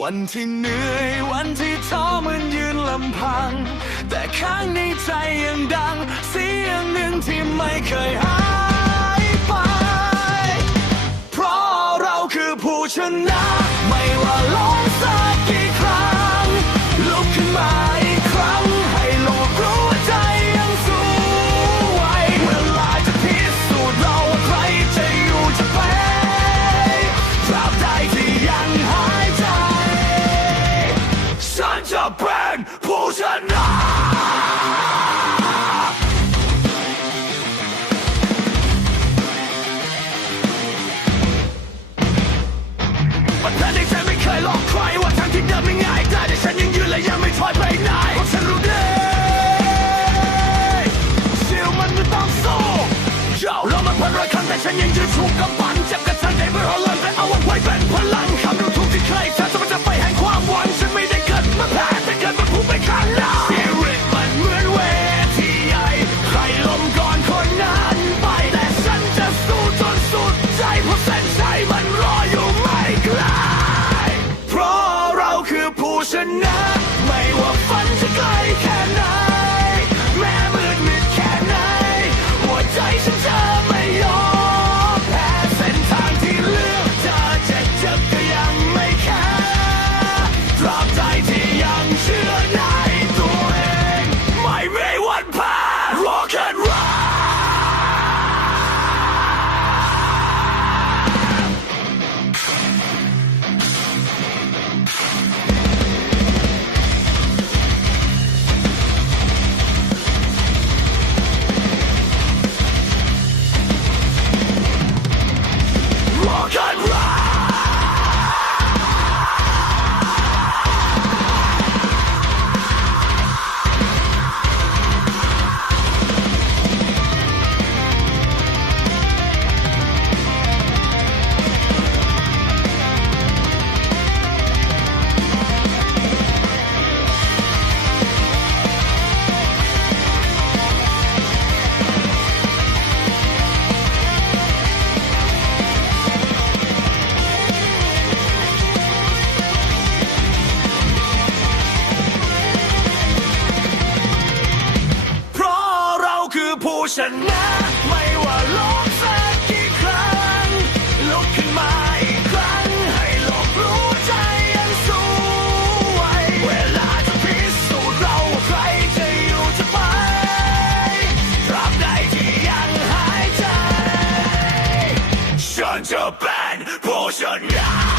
วันที่เหนื่อยวันที่ท้อมันยืนลำพัง แต่ข้างในใจยังดัง เสียงหนึ่งที่ไม่เคยหายไป เพราะเราคือผู้ชนะ bang, push a knife ชนะไม่ว่าโลกสักกี่ครั้งลุกขึ้นมาอีกครั้ง ให้หลบรู้ใจยังสู้ไวเวลาจะพิสูจน์เราว่าใครจะอยู่จะไปรับใดที่ยังหายใจฉันจะเป็นผู้ชนะ